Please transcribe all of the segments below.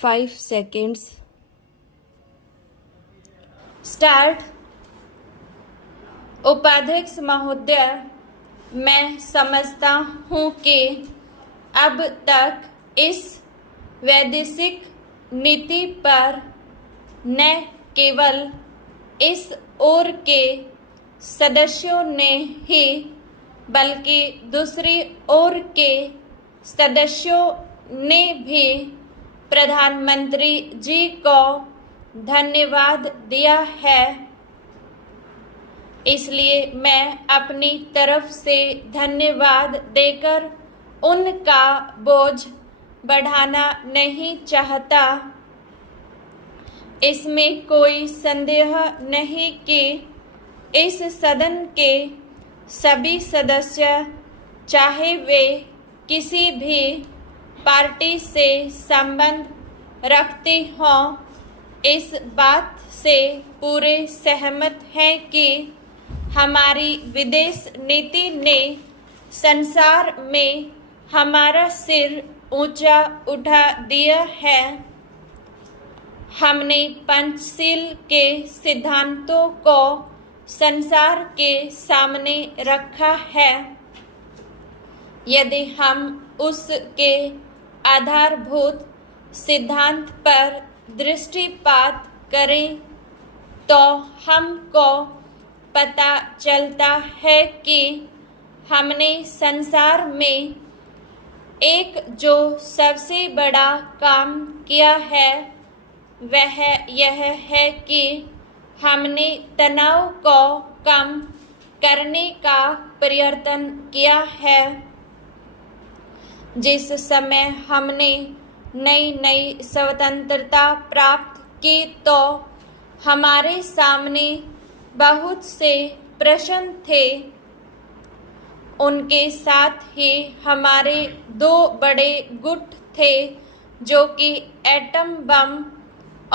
5 seconds. Start. उपाध्यक्ष महोदय, मैं समझता हूँ कि अब तक इस वैदेशिक नीति पर न केवल इस ओर के सदस्यों ने ही बल्कि दूसरी ओर के सदस्यों ने भी प्रधानमंत्री जी को धन्यवाद दिया है। इसलिए मैं अपनी तरफ से धन्यवाद देकर उनका बोझ बढ़ाना नहीं चाहता। इसमें कोई संदेह नहीं कि इस सदन के सभी सदस्य, चाहे वे किसी भी पार्टी से संबंध रखते हों, इस बात से पूरे सहमत हैं कि हमारी विदेश नीति ने संसार में हमारा सिर ऊंचा उठा दिया है। हमने पंचशील के सिद्धांतों को संसार के सामने रखा है। यदि हम उसके आधारभूत सिद्धांत पर दृष्टिपात करें तो हमको पता चलता है कि हमने संसार में एक जो सबसे बड़ा काम किया है वह यह है कि हमने तनाव को कम करने का प्रयत्न किया है। जिस समय हमने नई नई स्वतंत्रता प्राप्त की तो हमारे सामने बहुत से प्रश्न थे। उनके साथ ही हमारे दो बड़े गुट थे जो कि एटम बम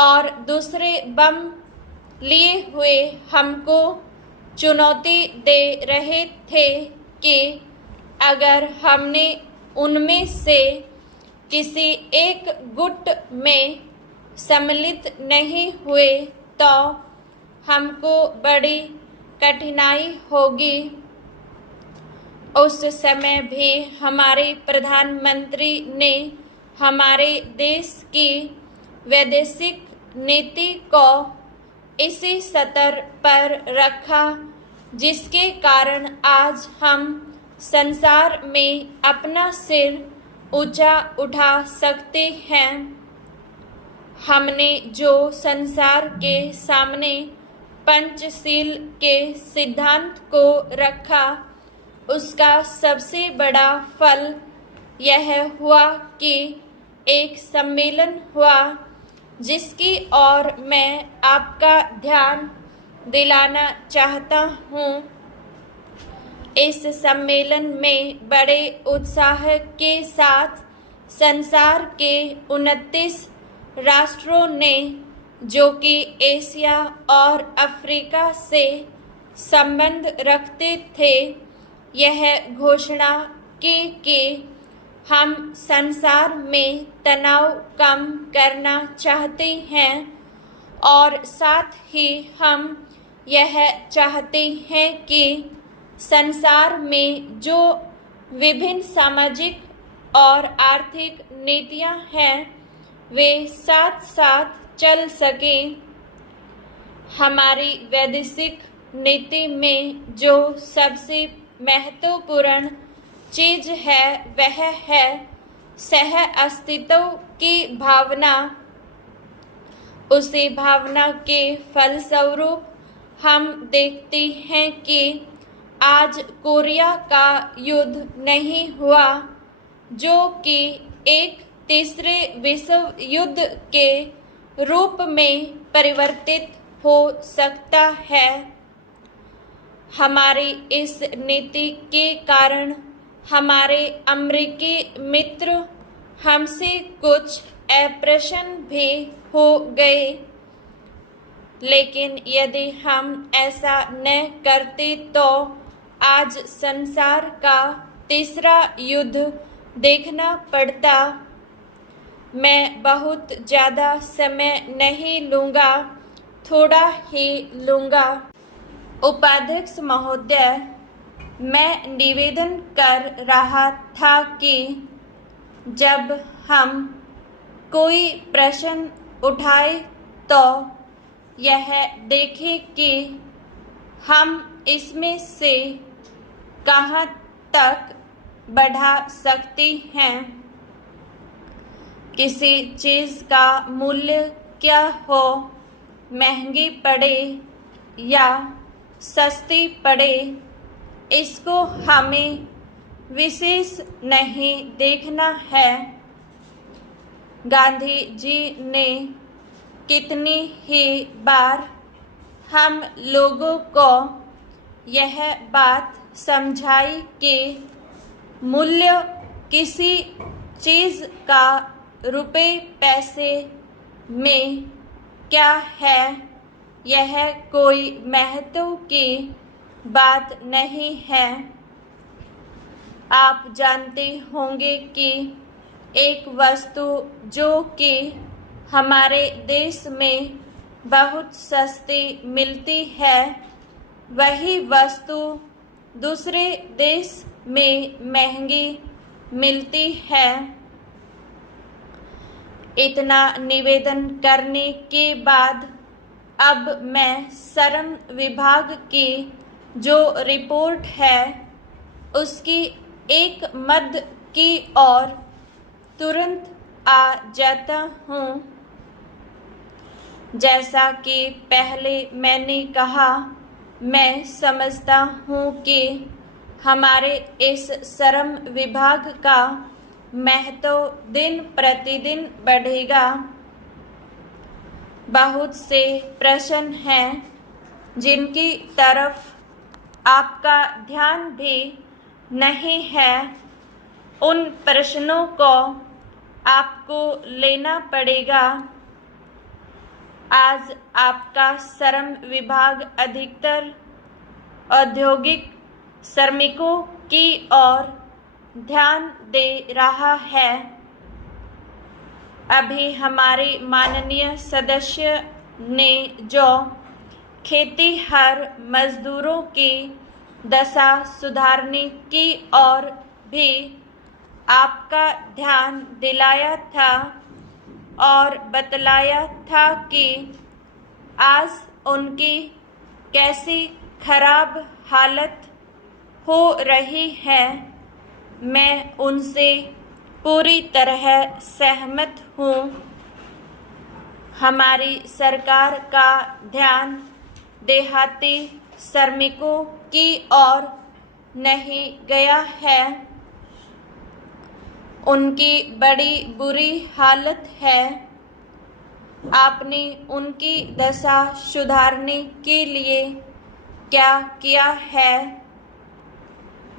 और दूसरे बम लिए हुए हमको चुनौती दे रहे थे कि अगर हमने उनमें से किसी एक गुट में सम्मिलित नहीं हुए तो हमको बड़ी कठिनाई होगी। उस समय भी हमारे प्रधानमंत्री ने हमारे देश की वैदेशिक नीति को इसी स्तर पर रखा जिसके कारण आज हम संसार में अपना सिर ऊंचा उठा सकते हैं। हमने जो संसार के सामने पंचशील के सिद्धांत को रखा उसका सबसे बड़ा फल यह हुआ कि एक सम्मेलन हुआ जिसकी ओर मैं आपका ध्यान दिलाना चाहता हूँ। इस सम्मेलन में बड़े उत्साह के साथ संसार के 29 राष्ट्रों ने जो कि एशिया और अफ्रीका से संबंध रखते थे यह घोषणा की कि हम संसार में तनाव कम करना चाहते हैं और साथ ही हम यह चाहते हैं कि संसार में जो विभिन्न सामाजिक और आर्थिक नीतियां हैं वे साथ साथ चल सकें। हमारी वैदेशिक नीति में जो सबसे महत्वपूर्ण चीज है वह है सह अस्तित्व की भावना। उसी भावना के फलस्वरूप हम देखते हैं कि आज कोरिया का युद्ध नहीं हुआ जो कि एक तीसरे विश्व युद्ध के रूप में परिवर्तित हो सकता है। हमारी इस नीति के कारण हमारे अमेरिकी मित्र हमसे कुछ अप्रसन्न भी हो गए, लेकिन यदि हम ऐसा न करते तो आज संसार का तीसरा युद्ध देखना पड़ता। मैं बहुत ज़्यादा समय नहीं लूँगा, थोड़ा ही लूँगा। उपाध्यक्ष महोदय, मैं निवेदन कर रहा था कि जब हम कोई प्रश्न उठाए तो यह देखें कि हम इसमें से कहाँ तक बढ़ा सकते हैं। किसी चीज़ का मूल्य क्या हो, महंगी पड़े या सस्ती पड़े, इसको हमें विशेष नहीं देखना है। गांधी जी ने कितनी ही बार हम लोगों को यह बात समझाई कि मूल्य किसी चीज़ का रुपए पैसे में क्या है, यह कोई महत्व की बात नहीं है। आप जानते होंगे कि एक वस्तु जो कि हमारे देश में बहुत सस्ती मिलती है, वही वस्तु दूसरे देश में महंगी मिलती है। इतना निवेदन करने के बाद अब मैं श्रम विभाग की जो रिपोर्ट है उसकी एक मद की ओर तुरंत आ जाता हूँ। जैसा कि पहले मैंने कहा, मैं समझता हूँ कि हमारे इस श्रम विभाग का महत्व दिन प्रतिदिन बढ़ेगा। बहुत से प्रश्न हैं जिनकी तरफ आपका ध्यान भी नहीं है। उन प्रश्नों को आपको लेना पड़ेगा। आज आपका श्रम विभाग अधिकतर औद्योगिक श्रमिकों की ओर ध्यान दे रहा है। अभी हमारे माननीय सदस्य ने जो खेतीहर मजदूरों की दशा सुधारने की ओर भी आपका ध्यान दिलाया था और बतलाया था कि आज उनकी कैसी खराब हालत हो रही है। मैं उनसे पूरी तरह सहमत हूँ। हमारी सरकार का ध्यान देहाती श्रमिकों की ओर नहीं गया है। उनकी बड़ी बुरी हालत है। आपने उनकी दशा सुधारने के लिए क्या किया है?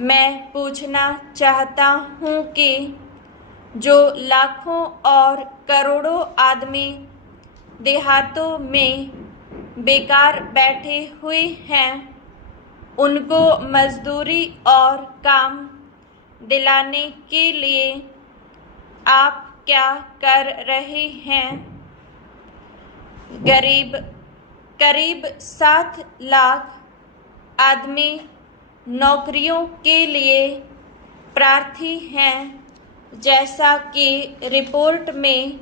मैं पूछना चाहता हूँ कि जो लाखों और करोड़ों आदमी देहातों में बेकार बैठे हुए हैं, उनको मजदूरी और काम दिलाने के लिए आप क्या कर रहे हैं? करीब 7 लाख आदमी नौकरियों के लिए प्रार्थी हैं, जैसा कि रिपोर्ट में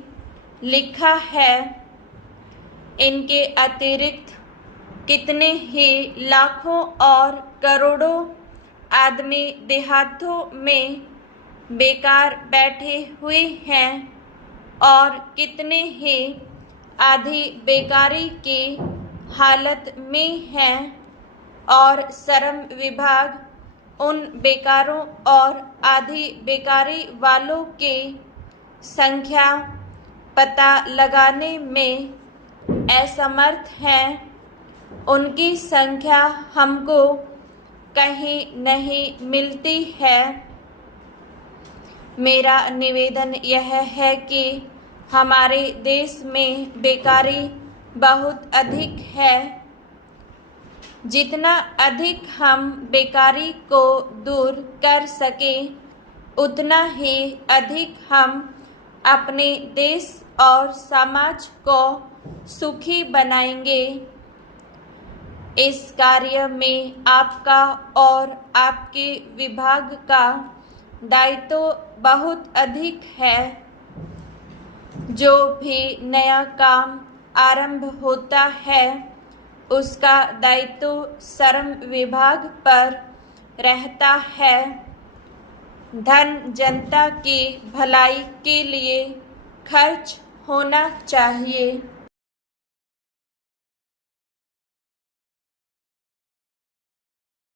लिखा है। इनके अतिरिक्त कितने ही लाखों और करोड़ों आदमी देहातों में बेकार बैठे हुए हैं और कितने ही आधी बेकारी की हालत में हैं और श्रम विभाग उन बेकारों और आधी बेकारी वालों की संख्या पता लगाने में असमर्थ हैं। उनकी संख्या हमको कहीं नहीं मिलती है। मेरा निवेदन यह है कि हमारे देश में बेकारी बहुत अधिक है। जितना अधिक हम बेकारी को दूर कर सकें, उतना ही अधिक हम अपने देश और समाज को सुखी बनाएंगे। इस कार्य में आपका और आपके विभाग का दायित्व बहुत अधिक है। जो भी नया काम आरंभ होता है उसका दायित्व श्रम विभाग पर रहता है। धन जनता की भलाई के लिए खर्च होना चाहिए।